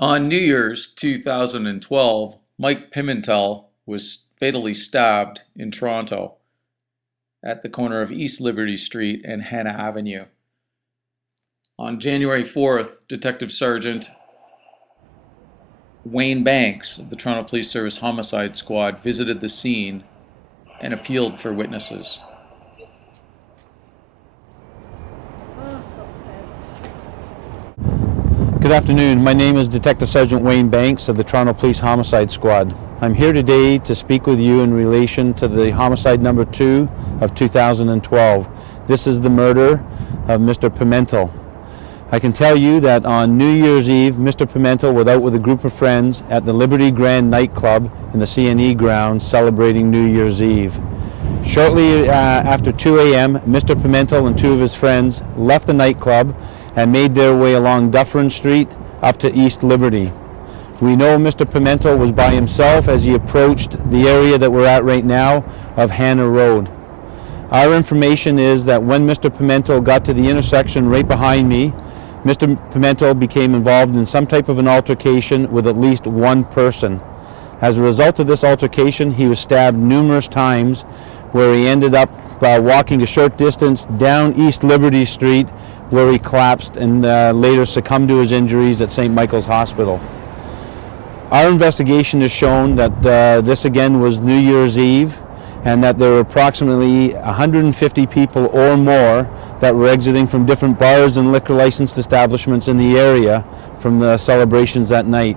On New Year's 2012, Mike Pimentel was fatally stabbed in Toronto at the corner of East Liberty Street and Hannah Avenue. On January 4th, Detective Sergeant Wayne Banks of the Toronto Police Service Homicide Squad visited the scene and appealed for witnesses. Good afternoon. My name is Detective Sergeant Wayne Banks of the Toronto Police Homicide Squad. I'm here today to speak with you in relation to the homicide number 2 of 2012. This is the murder of Mr. Pimentel. I can tell you that on New Year's Eve, Mr. Pimentel was out with a group of friends at the Liberty Grand nightclub in the CNE grounds celebrating New Year's Eve. Shortly after 2 a.m., Mr. Pimentel and 2 of his friends left the nightclub and made their way along Dufferin Street up to East Liberty. We know Mr. Pimentel was by himself as he approached the area that we're at right now of Hannah Road. Our information is that when Mr. Pimentel got to the intersection right behind me, Mr. Pimentel became involved in some type of an altercation with at least one person. As a result of this altercation, he was stabbed numerous times, where he ended up walking a short distance down East Liberty Street, where he collapsed and later succumbed to his injuries at St. Michael's Hospital. Our investigation has shown that this again was New Year's Eve, and that there were approximately 150 people or more that were exiting from different bars and liquor licensed establishments in the area from the celebrations that night.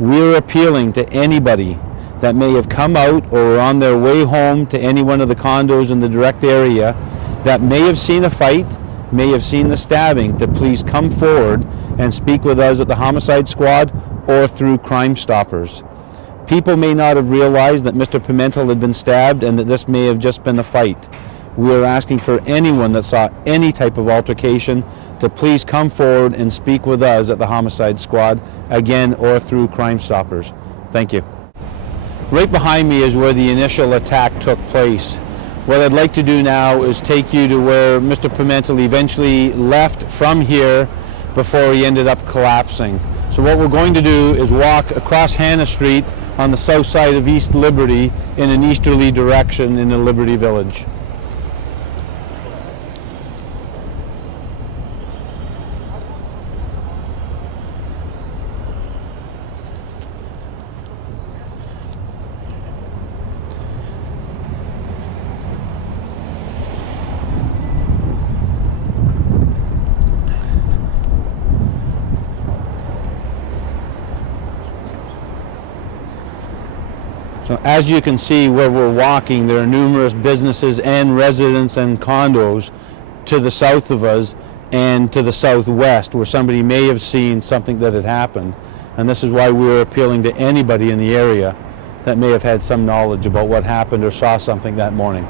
We are appealing to anybody that may have come out or were on their way home to any one of the condos in the direct area that may have seen a fight, may have seen the stabbing, to please come forward and speak with us at the Homicide Squad or through Crime Stoppers. People may not have realized that Mr. Pimentel had been stabbed and that this may have just been a fight. We are asking for anyone that saw any type of altercation to please come forward and speak with us at the Homicide Squad, again, or through Crime Stoppers. Thank you. Right behind me is where the initial attack took place. What I'd like to do now is take you to where Mr. Pimentel eventually left from here before he ended up collapsing. So what we're going to do is walk across Hannah Street on the south side of East Liberty in an easterly direction in the Liberty Village. So as you can see where we're walking, there are numerous businesses and residents and condos to the south of us and to the southwest where somebody may have seen something that had happened. And this is why we're appealing to anybody in the area that may have had some knowledge about what happened or saw something that morning.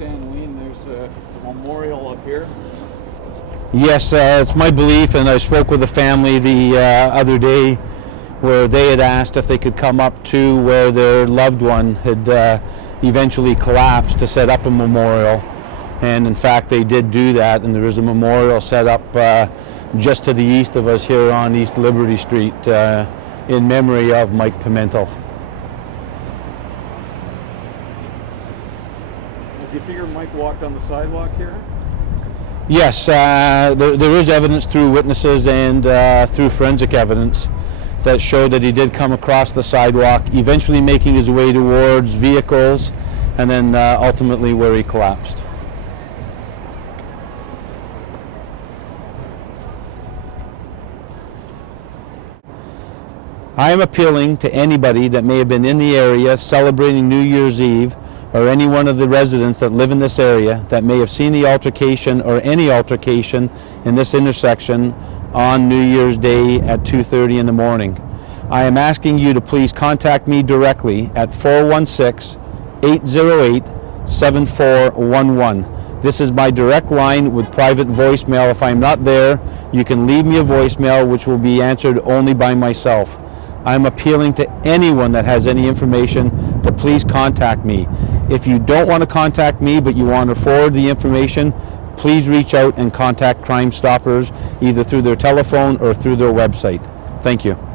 Wayne, there's a memorial up here. Yes, it's my belief, and I spoke with the family the other day where they had asked if they could come up to where their loved one had eventually collapsed to set up a memorial. And in fact, they did do that, and there is a memorial set up just to the east of us here on East Liberty Street in memory of Mike Pimentel. Do you figure Mike walked on the sidewalk here? Yes, there is evidence through witnesses and through forensic evidence that showed that he did come across the sidewalk, eventually making his way towards vehicles, and then ultimately where he collapsed. I am appealing to anybody that may have been in the area celebrating New Year's Eve, or any one of the residents that live in this area that may have seen the altercation or any altercation in this intersection on New Year's Day at 2:30 in the morning. I am asking you to please contact me directly at 416-808-7411. This is my direct line with private voicemail. If I'm not there, you can leave me a voicemail which will be answered only by myself. I'm appealing to anyone that has any information to please contact me. If you don't want to contact me but you want to forward the information, please reach out and contact Crime Stoppers either through their telephone or through their website. Thank you.